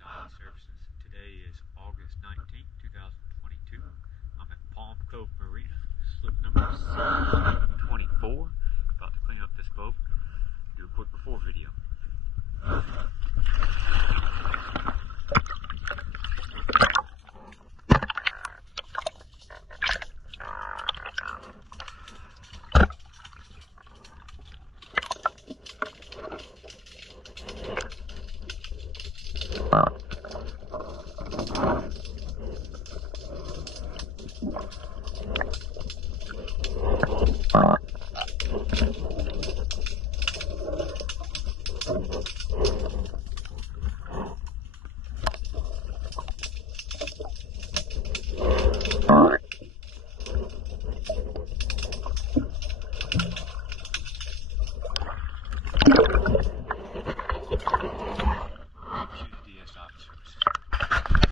Diving Services. Today is August 19th, 2022. I'm at Cove Marina, slip number 24. About to clean up this boat. Do a quick before video. Wow.